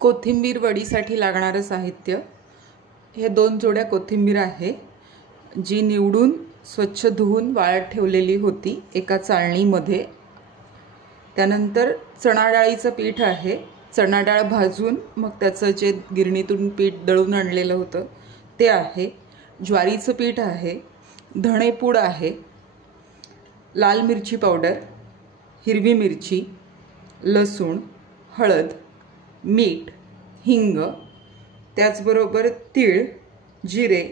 कोथिंबीर वडीसाठी लागणारं साहित्य हे 2 जोड्या कोथिंबीर आहे, जी निवडून स्वच्छ धुवून वाळत ठेवलेली होती एका चाळणीमध्ये। त्यानंतर चणा डाळीचं पीठ आहे, चणा डाळ भाजून मग त्याचं जे गिरणीतून पीठ दळून आणलेलं होतं ते आहे। ज्वारीचं पीठ आहे, धणेपूड आहे, लाल मिरची पावडर, हिरवी मिरची, लसूण, हळद, मीठ, हिंग, त्याचबरोबर तीळ, जिरे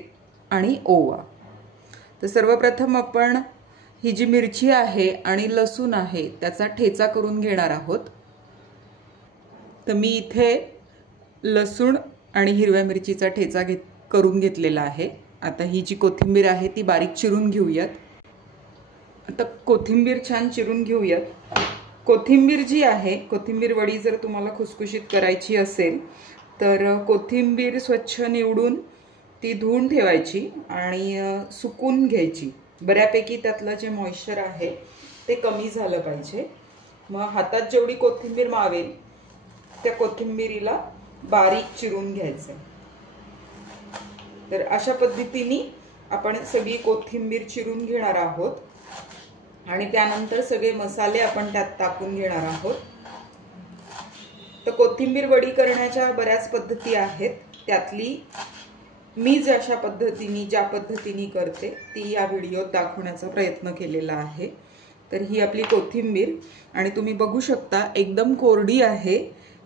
आणि ओवा। तर सर्वप्रथम आपण ही जी मिरची आहे आणि लसूण आहे त्याचा ठेचा करून घेणार आहोत। तर मी इथे लसूण आणि हिरव्या मिरचीचा ठेचा करून घेतलेला आहे। आता ही जी कोथिंबीर आहे ती बारीक चिरून घेऊयात। आता कोथिंबीर छान चिरून घेऊयात। कोथिंबीर जी आहे, कोथिंबीर वडी जर तुम्हाला खुसखुशीत करायची असेल तर कोथिंबीर स्वच्छ निवडून ती धुवून ठेवायची आणि सुकून घ्यायची। बऱ्यापैकी त्यातलं जे मॉइश्चर आहे ते कमी झालं पाहिजे। मग हातात जेवढी कोथिंबीर मावेल त्या कोथिंबीरीला बारीक चिरून घ्यायचं। तर अशा पद्धतीने आपण सगळी कोथिंबीर चिरून घेणार आहोत आणि त्यानंतर सगळे मसाले आपण त्यात टाकून घेणार आहोत। तर कोथिंबीर वडी करण्याच्या बऱ्याच पद्धती आहेत, त्यातली मी ज्या पद्धतीने करते ती या व्हिडिओत दाखवण्याचा प्रयत्न केलेला आहे। तर ही आपली कोथिंबीर आणि तुम्ही बघू शकता एकदम कोरडी आहे,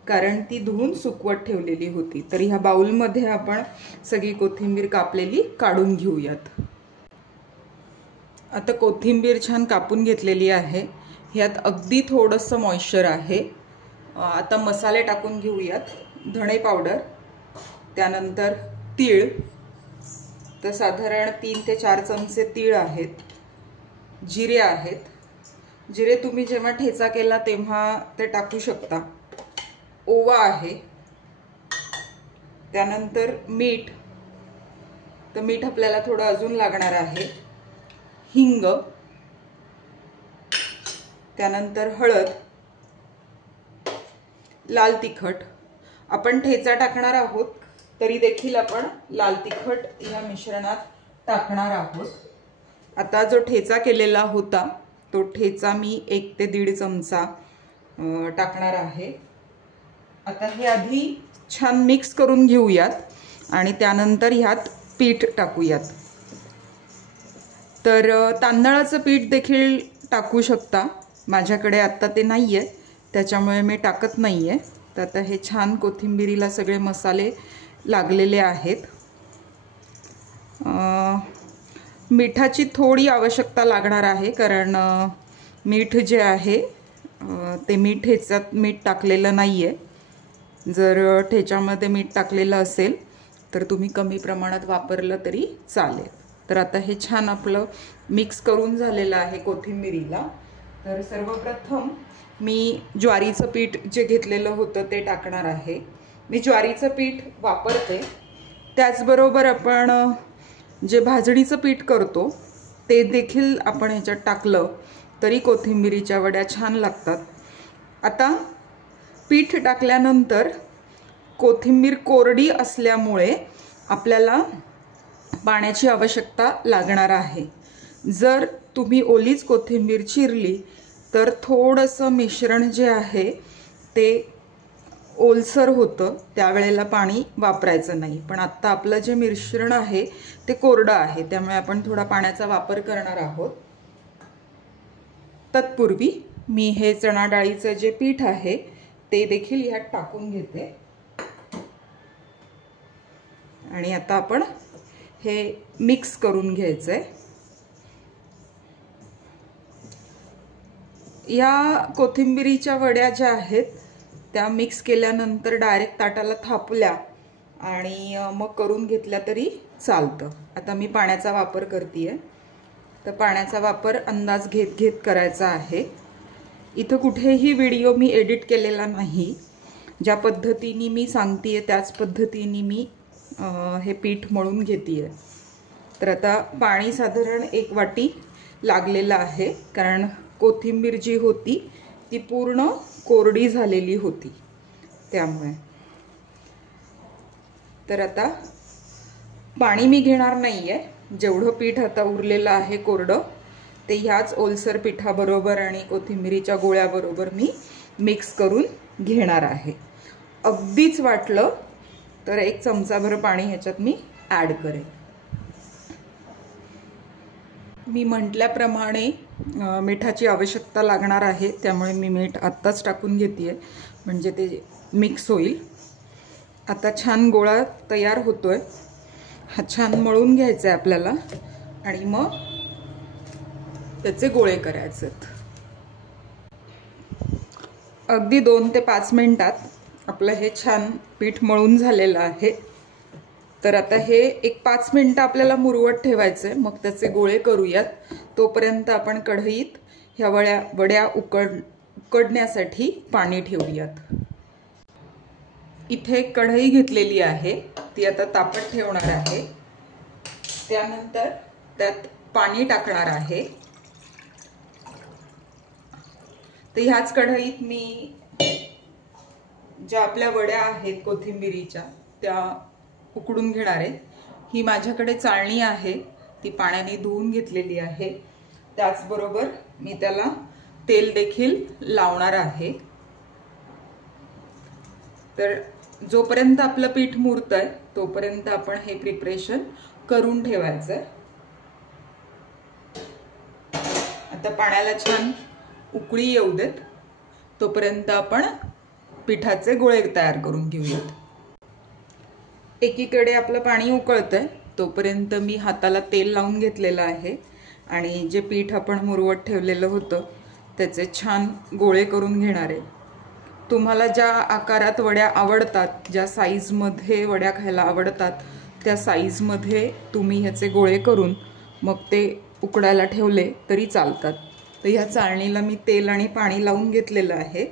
कारण ती धुवून सुकवत ठेवलेली होती। तर ह्या बाउलमध्ये आपण सगळी कोथिंबीर कापलेली काढून घेऊयात। आता कोथिंबीर छान कापून घेतलेली आहे, ह्यात अगदी थोडंसं मॉइश्चर आहे। आता मसाले टाकून घेऊयात। धणे पावडर, त्यानंतर तीळ, तर साधारण 3 ते 4 चमचे तीळ आहेत, जिरे आहेत, जिरे तुम्ही जेव्हा ठेचा केला तेव्हा ते टाकू शकता, ओवा आहे, त्यानंतर मीठ, तर मीठ आपल्याला थोडं अजून लागणार आहे, हिंग, त्यानंतर हळद, लाल तिखट। आपण ठेचा टाकणार आहोत तरी देखील आपण लाल तिखट या मिश्रणात टाकणार आहोत। आता जो ठेचा केलेला होता तो ठेचा मी 1 ते 1.5 चमचा टाकणार आहे। आता हे आधी छान मिक्स करून घेऊयात आणि त्यानंतर ह्यात पीठ टाकूयात। तर तांदळाचं पीठ देखील टाकू शकता, माझ्याकडे आता ते नाहीये त्याच्यामुळे मी टाकत नाहीये। तर आता हे छान कोथिंबीरीला सगळे मसाले लागलेले आहेत। मिठाची थोडी आवश्यकता लागणार आहे, कारण मीठ जे आहे ते मी ठेच्यात मीठ टाकलेलं नाहीये। जर ठेच्यामध्ये मीठ टाकलेलं असेल तर तुम्ही कमी प्रमाणात वापरलं तरी चालेल। तर आता हे छान आपलं मिक्स करून झालेलं आहे कोथिंबीरीला। तर सर्वप्रथम मी ज्वारीचं पीठ जे घेतलेलं होतं ते टाकणार आहे। मी ज्वारीचं पीठ वापरते, त्याचबरोबर आपण जे भाजणीचं पीठ करतो ते देखील आपण ह्याच्यात टाकलं तरी कोथिंबीरीच्या वड्या छान लागतात। आता पीठ टाकल्यानंतर कोथिंबीर कोरडी असल्यामुळे आपल्याला पाण्याची आवश्यकता लागणार आहे। जर तुम्ही ओलीच कोथिंबीर चिरली तर थोडंसं मिश्रण जे आहे ते ओलसर होतं, त्यावेळेला पाणी वापरायचं नाही। पण आता आपलं जे मिश्रण आहे ते कोरडं आहे, त्यामुळे आपण थोडा पाण्याचा वापर करणार आहोत। तत्पूर्वी मी हे चणा डाळीचं जे पीठ आहे ते देखील ह्यात टाकून घेते आणि आता आपण हे मिक्स करून घ्यायचंय। या कोथिंबीरीच्या वड्या ज्या आहेत त्या मिक्स केल्यानंतर डायरेक्ट ताटाला थापल्या आणि मग करून घेतल्या तरी चालतं। आता मी पाण्याचा वापर करतेय, तर पाण्याचा वापर अंदाज घेत करायचा आहे। इथं कुठेही व्हिडिओ मी एडिट केलेला नाही, ज्या पद्धतीने मी सांगतेय त्याच पद्धतीने मी हे पीठ मळून घेतेय। तर आता पाणी साधारण 1 वाटी लागलेलं आहे, कारण कोथिंबीर जी होती ती पूर्ण कोरडी झालेली होती त्यामुळे। तर आता पाणी मी घेणार नाही आहे. जेवढं पीठ आता उरलेलं आहे कोरडं ते ह्याच ओलसर पिठाबरोबर आणि कोथिंबीरीच्या गोळ्याबरोबर मी मिक्स करून घेणार आहे. अगदीच वाटलं तर 1 चमचाभर पाणी ह्याच्यात मी ॲड करेन. मी म्हटल्याप्रमाणे मिठाची आवश्यकता लागणार आहे, त्यामुळे मी मीठ आत्ताच टाकून घेते आहे म्हणजे ते मिक्स होईल. आता छान गोळा तयार होतोय. हा छान मळून घ्यायचा आहे आपल्याला आणि मग त्याचे गोळे करायचे. अगदी 2 ते 5 मिनिटात आपलं हे छान पीठ मळून झालेलं आहे. तर आता हे 1-5 मिनिटं आपल्याला मुरवत ठेवायचं आहे, मग त्याचे गोळे करूयात. तोपर्यंत आपण कढईत ह्या वड्या उकडण्यासाठी पाणी ठेवूयात. इथे कढई घेतलेली आहे, ती आता तापत ठेवणार आहे. त्यानंतर त्यात पाणी टाकणार आहे. तर ह्याच कढईत मी ज्या आपल्या वड्या आहेत कोथिंबीरीच्या त्या उकडून घेणार आहे. ही माझ्याकडे चाळणी आहे, ती पाण्याने धुवून घेतलेली आहे. त्याचबरोबर मी त्याला तेल देखील लावणार आहे. तर जोपर्यंत आपलं पीठ मुरतंय तोपर्यंत आपण हे प्रिपरेशन करून ठेवायचं. आता पाण्याला छान उकळी येऊ देत, तोपर्यंत आपण पिठाचे गोळे तयार करून घेऊयात. एकीकडे आपलं पाणी उकळतंय तोपर्यंत मी हाताला तेल लावून घेतलेलं आहे आणि जे पीठ आपण मुरवत ठेवलेलं होतं त्याचे छान गोळे करून घेणार आहे. तुम्हाला ज्या आकारात वड्या आवडतात, ज्या साईजमध्ये वड्या खायला आवडतात त्या साईजमध्ये तुम्ही ह्याचे गोळे करून मग ते उकडायला ठेवले तरी चालतात. तर ह्या चाळणीला मी तेल आणि पाणी लावून घेतलेलं आहे.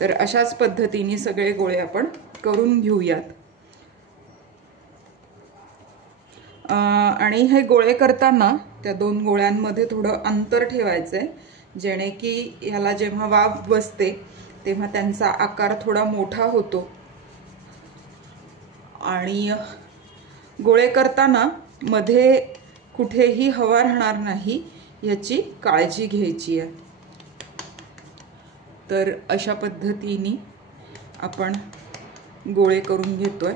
तर अशाच पद्धतीने सगळे गोळे आपण करून घेऊयात. आणि हे गोळे करताना त्या 2 गोळ्यांमध्ये थोडं अंतर ठेवायचं आहे, जेणे की ह्याला जेव्हा वाफ बसते तेव्हा त्यांचा आकार थोडा मोठा होतो. आणि गोळे करताना मध्ये कुठेही हवा राहणार नाही याची काळजी घ्यायची आहे. तर अशा पद्धतीने आपण गोळे करून घेतोय.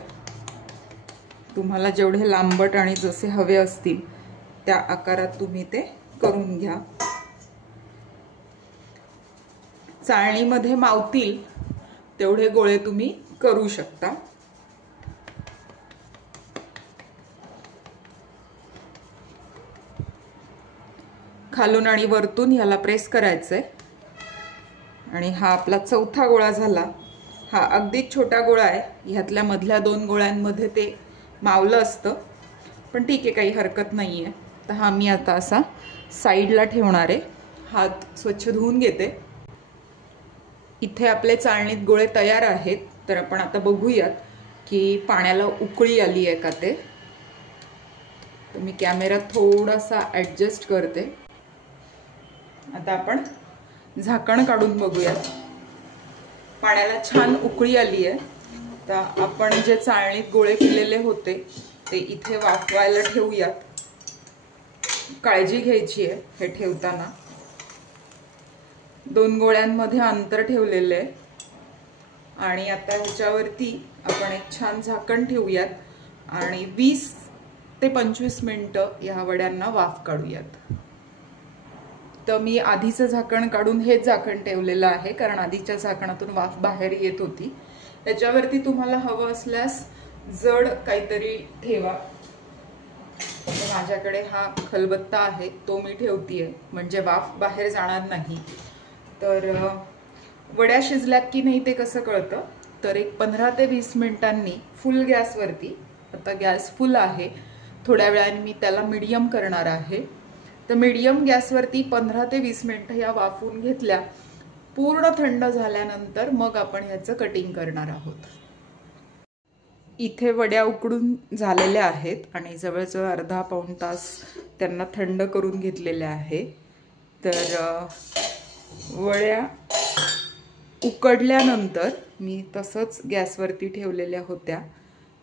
तुम्हाला जेवढे लांबट आणि जसे हवे असतील त्या आकारात तुम्ही ते करून घ्या. चाळणीमध्ये मावतील तेवढे गोळे तुम्ही करू शकता. खालून आणि वरतून ह्याला प्रेस करायचंय. आणि हा आपला 4था गोळा झाला. हा अगदीच छोटा गोळा आहे, ह्यातल्या मधल्या 2 गोळ्यांमध्ये ते मावलं असतं, पण ठीक आहे, काही हरकत नाही आहे. तर हा मी आता असा साईडला ठेवणार आहे. हात स्वच्छ धुवून घेते. इथे आपले चाळणीत गोळे तयार आहेत. तर आपण आता बघूयात की पाण्याला उकळी आली आहे का ते. तर मी कॅमेरा थोडासा ॲडजस्ट करते. आता आपण झाकण काढून बघूयात. पाण्याला छान उकळी आली आहे. तर आपण जे चाळणीत गोळे केलेले होते ते इथे वाफवायला ठेवूयात. काळजी घ्यायची आहे हे ठेवताना. 2 गोळ्यांमध्ये अंतर ठेवलेलं आहे. आणि आता ह्याच्यावरती आपण एक छान झाकण ठेवूयात आणि 20 ते 25 मिनिटं ह्या वड्यांना वाफ काढूयात. तर मी आधीचं झाकण काढून हेच झाकण ठेवलेलं आहे, कारण आधीच्या झाकणातून वाफ बाहेर येत होती. त्याच्यावरती तुम्हाला हवं असल्यास जड काहीतरी ठेवा. माझ्याकडे हा खलबत्ता आहे, तो मी ठेवतीये म्हणजे वाफ बाहेर जाणार नाही. तर वड्या शिजल्यात की नाही ते कसं कळतं, तर एक 15 ते 20 मिनिटांनी फुल गॅसवरती, आता गॅस फुल आहे, थोड्या वेळाने मी त्याला मीडियम करणार आहे. तर मीडियम गॅसवरती 15 ते 20 मिनिटं या वाफवून घेतल्या. पूर्ण थंड झाल्यानंतर मग आपण ह्याचं कटिंग करणार आहोत. इथे वड्या उकडून झालेल्या आहेत आणि जवळजवळ अर्धा-पाऊण तास त्यांना थंड करून घेतलेल्या आहे. तर वड्या उकडल्यानंतर मी तसंच गॅसवरती ठेवलेल्या होत्या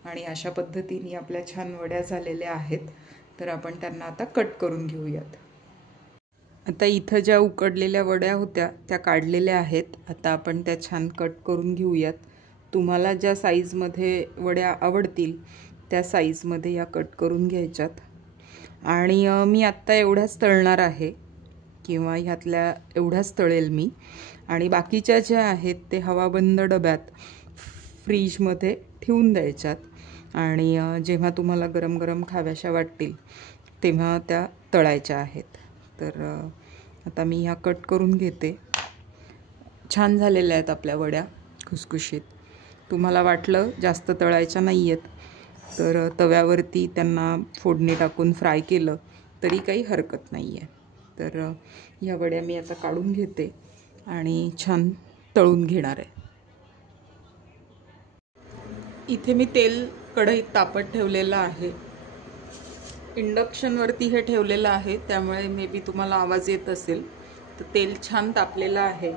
आणि अशा पद्धतीने आपल्या छान वड्या झालेल्या आहेत. तर आपण त्यांना आता कट करून घेऊयात. आता इथं ज्या उकडलेल्या वड्या होत्या त्या काढलेल्या आहेत. आता आपण त्या छान कट करून घेऊयात. तुम्हाला ज्या साईजमध्ये वड्या आवडतील त्या साईजमध्ये या कट करून घ्यायच्यात. आणि मी आत्ता एवढ्याच तळणार आहे किंवा ह्यातल्या एवढ्याच तळेल मी. आणि बाकीच्या ज्या आहेत ते हवाबंद डब्यात फ्रीजमध्ये ठेवून द्यायच्यात. आणि जेव्हा तुम्हाला गरम गरम खाव्याशा वाटतील तेव्हा त्या तळायच्या आहेत. तर आता मी ह्या कट करून घेते. छान झालेल्या आहेत आपल्या वड्या, खुसखुशीत. तुम्हाला वाटलं जास्त तळायच्या नाही आहेत तर तव्यावरती त्यांना फोडणी टाकून फ्राय केलं तरी काही हरकत नाही आहे. तर ह्या वड्या मी आता काढून घेते आणि छान तळून घेणार आहे. इथे मी तेल कढईत तापत ठेवलेलं आहे. इंडक्शनवरती हे ठेवलेलं आहे त्यामुळे मे बी तुम्हाला आवाज येत असेल. तर तेल छान तापलेलं आहे.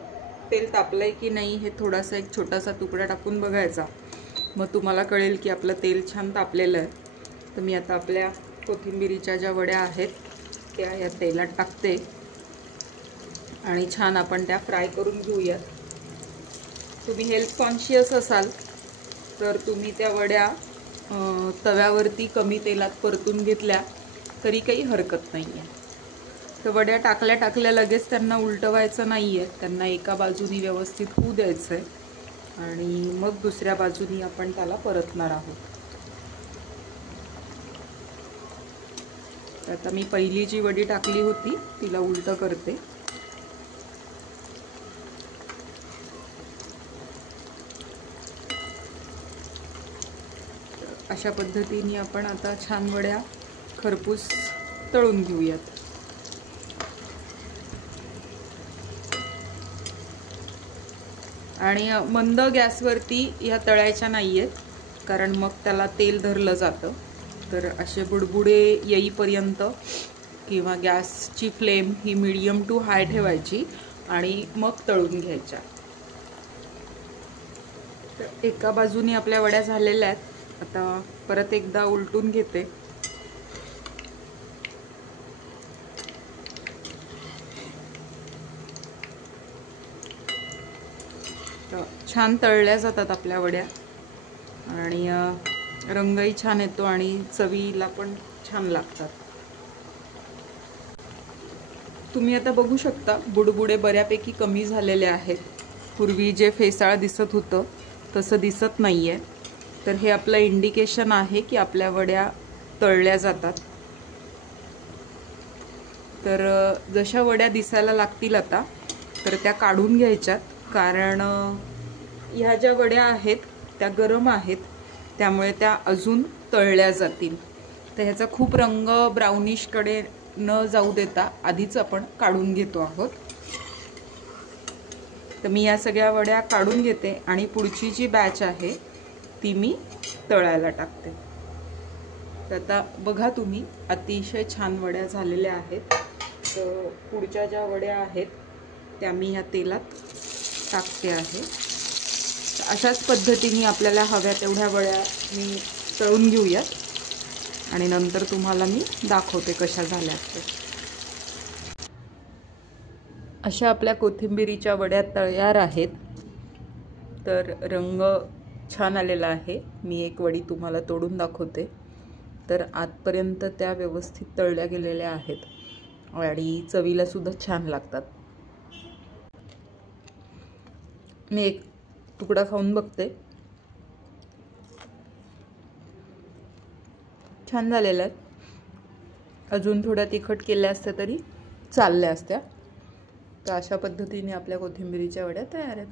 तेल तापलं आहे की नाही हे थोडासा एक छोटासा तुकडा टाकून बघायचा, मग तुम्हाला कळेल की आपलं तेल छान तापलेलं आहे. तर मी आता आपल्या कोथिंबिरीच्या ज्या वड्या आहेत त्या या तेलात टाकते आणि छान आपण त्या फ्राय करून घेऊयात. तुम्ही हेल्थ कॉन्शियस असाल तर तुम्ही त्या वड्या तव्यावरती कमी तेलात परतून घेतल्या तरी काही हरकत नाही आहे. तर वड्या टाकल्या लगेच त्यांना उलटवायचं नाही आहे. त्यांना एका बाजूनी व्यवस्थित होऊ द्यायचं आहे आणि मग दुसऱ्या बाजूनी आपण त्याला परतणार आहोत. आता मी पहिली जी वडी टाकली होती तिला उलट करते. अशा पद्धतीने आपण आता छान वड्या खरपूस तळून घेऊयात. आणि मंद गॅसवरती ह्या तळायच्या नाही आहेत कारण मग त्याला तेल धरलं जातं. तर असे बुडबुडे येईपर्यंत किंवा गॅसची फ्लेम ही मीडियम टू हाय ठेवायची आणि मग तळून घ्यायच्या. तर एका बाजूने आपल्या वड्या झालेल्या आहेत. आता परत एकदा उलटून घेते. तर छान तळल्या जातात आपल्या वड्या आणि रंगही छान येतो आणि चवीला पण छान लागतात. तुम्ही आता बघू शकता बुडबुडे बऱ्यापैकी कमी झालेले आहेत. पूर्वी जे फेसाळ दिसत होतं तसं दिसत नाही आहे. तर हे आपलं इंडिकेशन आहे की आपल्या वड्या तळल्या जातात. तर जशा वड्या दिसायला लागतील आता तर त्या काढून घ्यायच्यात कारण ह्या ज्या वड्या आहेत त्या गरम आहेत त्यामुळे त्या अजून तळल्या जातील. तर ह्याचा खूप रंग ब्राउनिशकडे न जाऊ देता आधीच आपण काढून घेतो आहोत. तर मी या सगळ्या वड्या काढून घेते आणि पुढची जी बॅच आहे ती मी तळायला टाकते. तर आता बघा तुम्ही अतिशय छान वड्या झालेल्या आहेत. तर पुढच्या ज्या वड्या आहेत त्या मी ह्या तेलात टाकते आहे. अशाच पद्धतीने आपल्याला हव्या तेवढ्या वड्या मी तळून घेऊयात आणि नंतर तुम्हाला मी दाखवते कशा झाल्या ते. अशा आपल्या कोथिंबिरीच्या वड्या तयार आहेत. तर रंग छान आलेला आहे. मी एक वडी तुम्हाला तोडून दाखवते. तर आतपर्यंत त्या व्यवस्थित तळल्या गेलेल्या आहेत आणि चवीला सुद्धा छान लागतात. मी एक तुकडा खाऊन बघते. छान झालेला आहे. अजून थोड्या तिखट केल्या असत्या तरी चालल्या असत्या. तर अशा पद्धतीने आपल्या कोथिंबिरीच्या वड्या तयार आहेत.